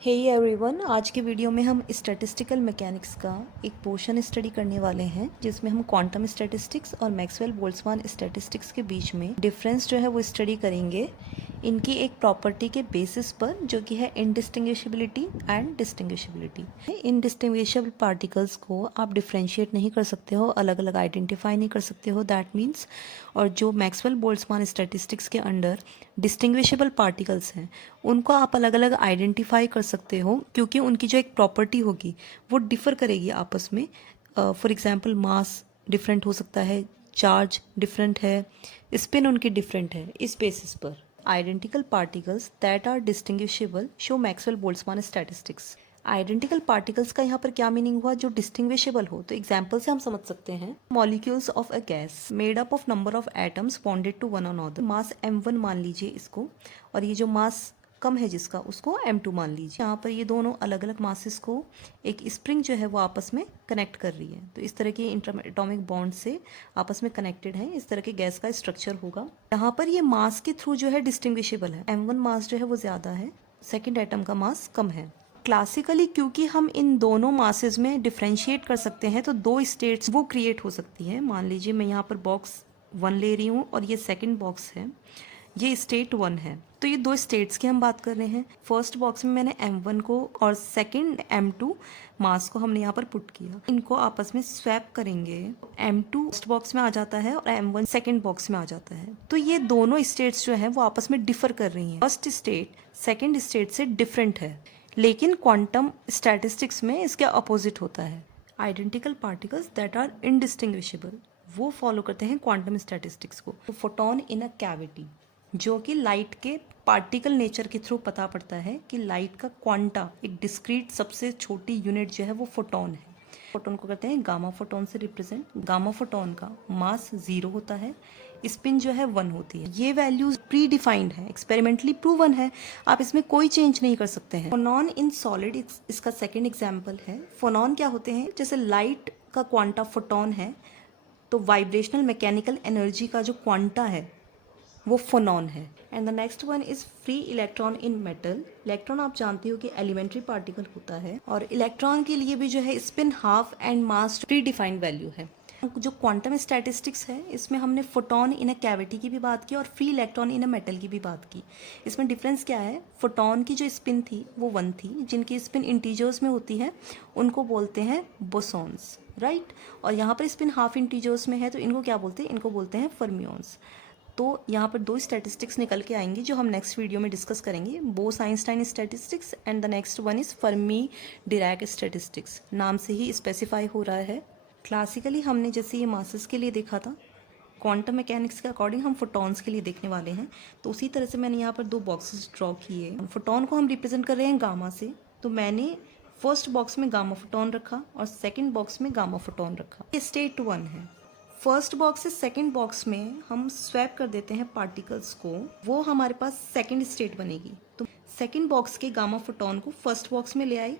Hey everyone, आज के video में हम स्टैटिस्टिकल मैकेनिक्स का एक पोर्शन स्टडी करने वाले हैं जिसमें हम क्वांटम स्टैटिस्टिक्स और मैक्सवेल बोल्ट्जमान स्टैटिस्टिक्स के बीच में डिफरेंस जो है वो स्टडी करेंगे इनकी एक प्रॉपर्टी के बेसिस पर, जो कि है इनडिस्टिंग्विशबिलिटी एंड डिस्टिंग्विशबिलिटी। इनडिस्टिंग्विशेबल पार्टिकल्स को आप डिफ्रेंशिएट नहीं कर सकते हो, अलग अलग आइडेंटिफाई नहीं कर सकते हो, दैट मीन्स। और जो मैक्सवेल बोल्ट्जमान स्टैटिस्टिक्स के अंडर डिस्टिंग्विशेबल पार्टिकल्स हैं उनको आप अलग अलग आइडेंटिफाई कर सकते हो, क्योंकि उनकी जो एक प्रॉपर्टी होगी वो डिफ़र करेगी आपस में। फॉर एग्जांपल मास डिफरेंट हो सकता है, चार्ज डिफरेंट है, स्पिन उनकी डिफरेंट है। इस बेसिस पर identical particles that are distinguishable show Maxwell Boltzmann statistics. Identical particles का यहाँ पर क्या मीनिंग हुआ? जो डिस्टिंग्विशेबल हो। तो एग्जाम्पल से हम समझ सकते हैं, molecules of a gas made up of number of atoms bonded to one another. Mass m1 मान लीजिए इसको, और ये जो मास कम है जिसका, उसको m2 मान लीजिए। यहाँ पर ये दोनों अलग अलग मासेस को एक स्प्रिंग जो है वो आपस में कनेक्ट कर रही है। तो इस तरह के इंटर एटॉमिक बॉन्ड से आपस में कनेक्टेड है, इस तरह के गैस का स्ट्रक्चर होगा। यहाँ पर ये मास के थ्रू जो है डिस्टिंग्विशेबल है। m1 मास जो है वो ज़्यादा है, सेकेंड एटम का मास कम है। क्लासिकली क्योंकि हम इन दोनों मासेस में डिफ्रेंशिएट कर सकते हैं, तो दो स्टेट्स वो क्रिएट हो सकती हैं। मान लीजिए मैं यहाँ पर बॉक्स 1 ले रही हूँ और ये सेकंड बॉक्स है, ये स्टेट 1 है। तो ये दो स्टेट्स की हम बात कर रहे हैं। फर्स्ट बॉक्स में मैंने m1 को और सेकंड m2 मास को हमने यहाँ पर पुट किया। इनको आपस में स्वैप करेंगे, m2 फर्स्ट बॉक्स में आ जाता है और m1 सेकंड बॉक्स में आ जाता है। तो ये दोनों स्टेट्स जो है वो आपस में डिफर कर रही हैं। फर्स्ट स्टेट सेकंड स्टेट से डिफरेंट है, लेकिन क्वांटम स्टैटिस्टिक्स में इसके अपोजिट होता है। Identical particles that are indistinguishable वो फॉलो करते हैं क्वांटम स्टैटिस्टिक्स को। तो फोटोन इन अ कैविटी, जो कि लाइट के पार्टिकल नेचर के थ्रू पता पड़ता है कि लाइट का क्वांटा, एक डिस्क्रीट सबसे छोटी यूनिट जो है वो फोटोन है। फोटोन को कहते हैं गामा फोटोन से रिप्रेजेंट। गामा फोटोन का मास 0 होता है, स्पिन जो है 1 होती है। ये वैल्यूज प्री डिफाइंड है, एक्सपेरिमेंटली प्रूवन है, आप इसमें कोई चेंज नहीं कर सकते हैं। फोनॉन इन सॉलिड इसका सेकेंड एग्जाम्पल है। फोनॉन क्या होते हैं? जैसे लाइट का क्वांटा फोटोन है, तो वाइब्रेशनल मैकेनिकल एनर्जी का जो क्वांटा है वो फोनॉन है। And the next one is free electron in metal. Electron आप जानते हो कि एलिमेंट्री पार्टिकल होता है, और इलेक्ट्रॉन के लिए भी जो है spin half and mass pre defined value है। जो क्वांटम स्टैटिस्टिक्स है इसमें हमने फोटॉन इन अ कैविटी की भी बात की और free electron in a metal की भी बात की। इसमें डिफरेंस क्या है? फोटॉन की जो स्पिन थी वो 1 थी, जिनकी स्पिन इंटीजर्स में होती है उनको बोलते हैं बोसॉन्स, राइट। और यहाँ पर स्पिन हाफ इंटीजर्स में है, तो इनको क्या बोलते हैं? इनको बोलते हैं फर्मियंस। तो यहाँ पर दो स्टैटिस्टिक्स निकल के आएंगी जो हम नेक्स्ट वीडियो में डिस्कस करेंगे, Bose Einstein statistics and the next one is Fermi Dirac statistics. नाम से ही स्पेसिफाई हो रहा है। क्लासिकली हमने जैसे ये मासेस के लिए देखा था, क्वांटम मैकेनिक्स के अकॉर्डिंग हम फोटॉन्स के लिए देखने वाले हैं। तो उसी तरह से मैंने यहाँ पर 2 बॉक्सेस ड्रॉ किए। फोटॉन को हम रिप्रेजेंट कर रहे हैं गामा से, तो मैंने फर्स्ट बॉक्स में गामा फोटॉन रखा और सेकेंड बॉक्स में गामा फोटॉन रखा। ये स्टेट 1 है। फर्स्ट बॉक्स से सेकंड बॉक्स में हम स्वैप कर देते हैं पार्टिकल्स को, वो हमारे पास सेकंड स्टेट बनेगी। तो सेकंड बॉक्स के गामा फोटॉन को फर्स्ट बॉक्स में ले आई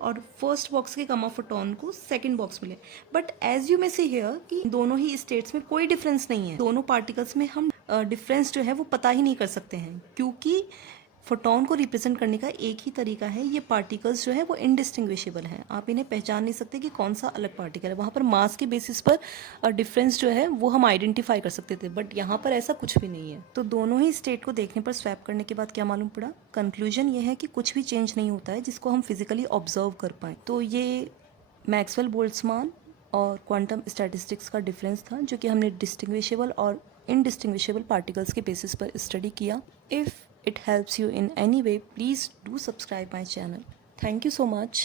और फर्स्ट बॉक्स के गामा फोटॉन को सेकंड बॉक्स में ले। But as you may see here कि दोनों ही स्टेट्स में कोई डिफरेंस नहीं है। दोनों पार्टिकल्स में हम डिफरेंस जो है वो पता ही नहीं कर सकते हैं, क्योंकि फोटॉन को रिप्रेजेंट करने का एक ही तरीका है। ये पार्टिकल्स जो है वो इनडिस्टिंग्विशेबल हैं, आप इन्हें पहचान नहीं सकते कि कौन सा अलग पार्टिकल है। वहाँ पर मास के बेसिस पर डिफरेंस जो है वो हम आइडेंटिफाई कर सकते थे, बट यहाँ पर ऐसा कुछ भी नहीं है। तो दोनों ही स्टेट को देखने पर स्वैप करने के बाद क्या मालूम पड़ा? कंक्लूजन ये है कि कुछ भी चेंज नहीं होता है जिसको हम फिजिकली ऑब्जर्व कर पाएँ। तो ये मैक्सवेल बोल्ट्जमान और क्वांटम स्टैटिस्टिक्स का डिफरेंस था, जो कि हमने डिस्टिंग्विशेबल और इनडिस्टिंग्विशेबल पार्टिकल्स के बेसिस पर स्टडी किया। If it helps you in any way, please do subscribe my channel. Thank you so much.